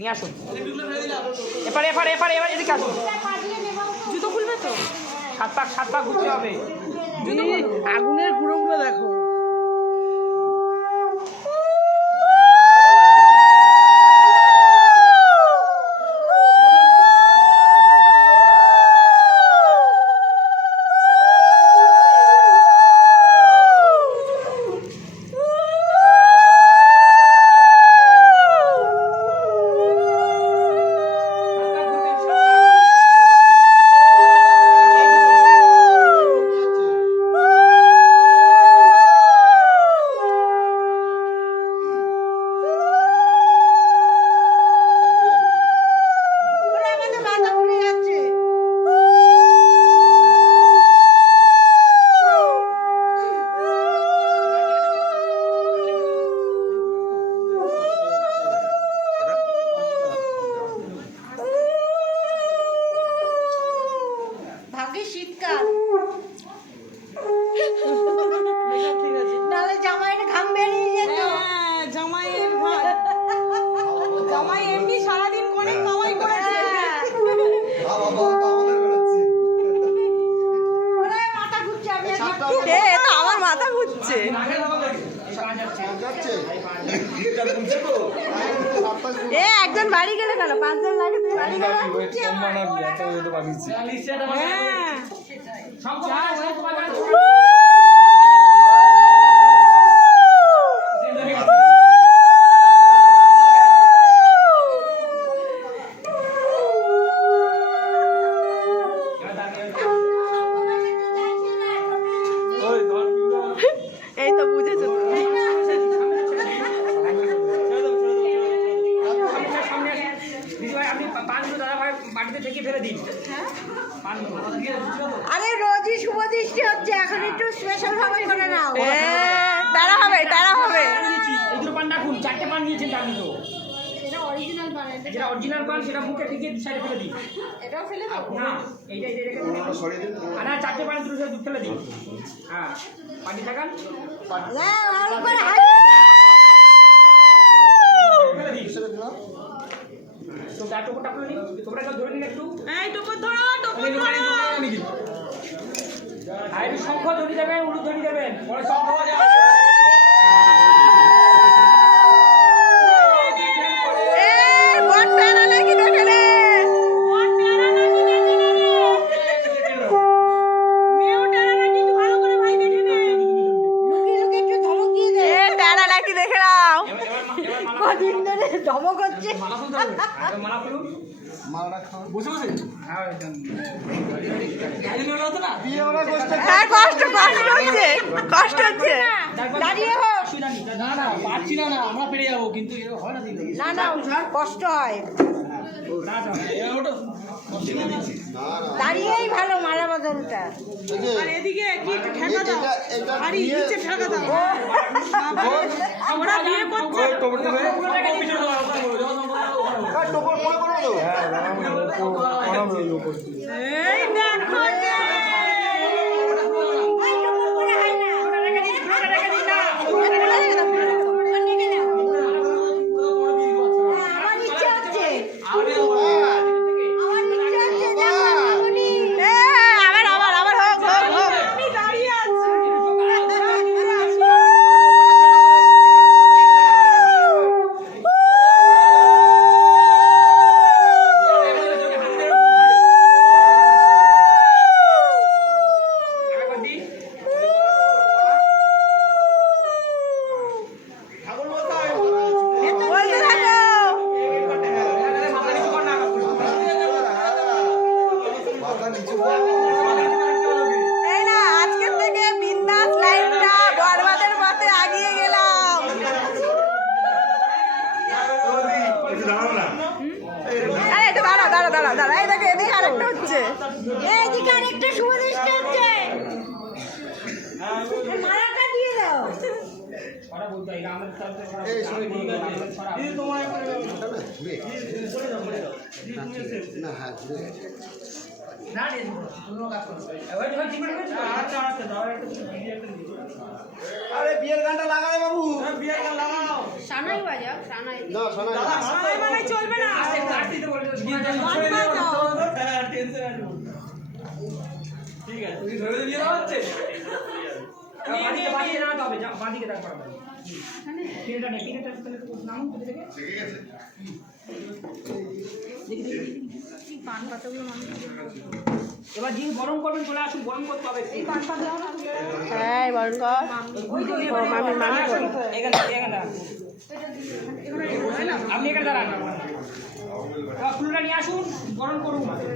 নিয়ে আসুন। এপারে এপারে এপারে এবার এদিকে আসুন। জুতো খুলবে তো? সাত পাক সাত পাক ঘুরতে হবে। আগুনের গুঁড়োগুলো দেখো। মাথা এ একজন বাড়ি গেলে কেন? পাঁচজন লাগে তুই বাড়ি গেলে? হ্যাঁ। আপনি পানগুলো দাদাভাই বাড়িতে থেকে ফেলে দিন পানগুলো আরে রোজই শুভ দৃষ্টি হচ্ছে এখন একটু স্পেশাল ভাবে করে নাও। তারা হবে তারা হবে। এই দুটো পান রাখুন চারটে পান নিয়েছেন তো আপনি তো এটা যেটা অরিজিনাল পান সেটা মুখে ঠেকিয়ে সাইডে ফেলে এটাও ফেলে না এইটা এইটা রেখে দিন। না চারটে পান দুটো দুধ ফেলে দিন হ্যাঁ। পানি থাকান হ্যাঁ ভালো করে হাই ফেলে দিন তো তার টোপরটা খুলে তোমরা কেউ ধরে নিন একটু। এই ধরো ধরো। আর শঙ্খ ধরি উলু ধরি পরে শঙ্খ নে। দেখে নাও এবার এবার মা- এবার মালা কদিন ধরে ধমক হচ্ছে। কষ্ট কষ্ট হচ্ছে। কষ্ট হচ্ছে। দাঁড়িয়ে হোক। না না। পারছি না না। আমরা পেরে যাব কিন্তু হয় না না না কষ্ট হয়। না না এবার ওটা দাঁড়িয়েই ভালো মালা বদলটা আর এদিকে কি ঠেকা দাও। আর নিচে ঠেকা দাও। ওরা বিয়ে করছে। এই দেখো এই না আজকের থেকে বিন্দাস বরবাদের পথে আগিয়ে গেলাম। আরে একটু দাঁড়াও দাঁড়াও দাঁড়াও দাঁড়াও। এই দেখো এদিকে আরেকটা হচ্ছে। এইদিকে আরেকটা শুভ হচ্ছে। এই দিয়ে দাও। আরে বিয়ের গানটা লাগালে বাবু। বিয়ের গান লাগাও। সানাই বাজাও সানাই। সবাই মানে চলবে না। ঠিক আছে। তুই ধরে দিয়ে হচ্ছে। বাদিকে বাদিকে দাঁড়াতে হবে বাদিকে দাঁড় এবার যিনি গরম করবেন চলে আসুন গরম করতে হবে হ্যাঁ বরণ কর মামি মামি এখানে আপনি এখানে দাঁড়ান ফুলটা নিয়ে আসুন গরম করুন